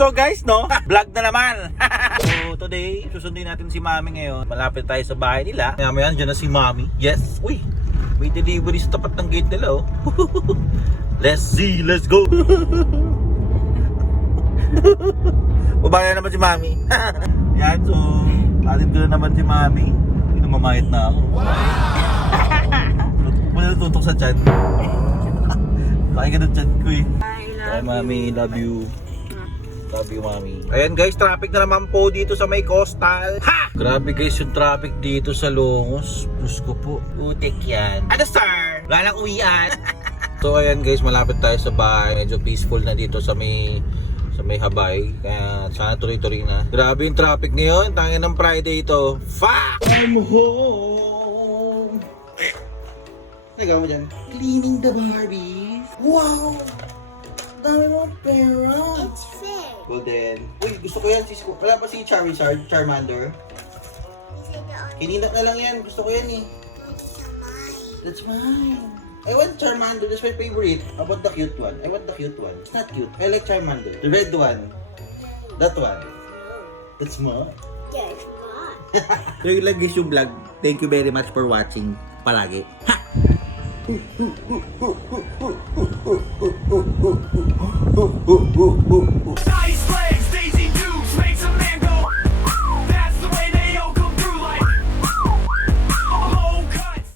So guys, no? Vlog na naman. So today, susundin natin si Mami ngayon. Malapit tayo sa bahay nila. Maya-maya, dyan na si Mami. Yes, uy. May delivery sa tapat ng gate nila, oh. Let's see, let's go. Baba na naman si Mami. Yan, so atin ko na naman si Mami. Mamayat na ako. Wala natutok sa chat. Laki ka ng chat ko eh. Hi Mami, love you. Love you Mami. Ayan guys, traffic na naman po dito sa may coastal. Ha! Grabe guys yung traffic dito sa Longos. Diyos ko po. Utik yan. Ano sir? Wala lang uwian. So ayan guys, malapit tayo sa bahay. Medyo peaceful na dito sa may Habay, kaya sana tuloy-tuloy na. Grabe yung traffic ngayon, tangin ng Friday ito. Fuck! I'm home! Nagawa mo dyan? Cleaning the Barbies. Wow! Dami mong pera. It's fair. Golden. Uy, gusto ko yan. Wala pa si Charizard, Charmander. Is it the only Kininap na lang yan. Gusto ko yan eh. one is mine? That's mine. I want Charmander. That's my favorite. How about the cute one? I want the cute one. It's not cute. I like Charmander. The red one. That one. It's more. Yeah, it's mine. So yun lang guys yung vlog. Thank you very much for watching. Palagi. Ha!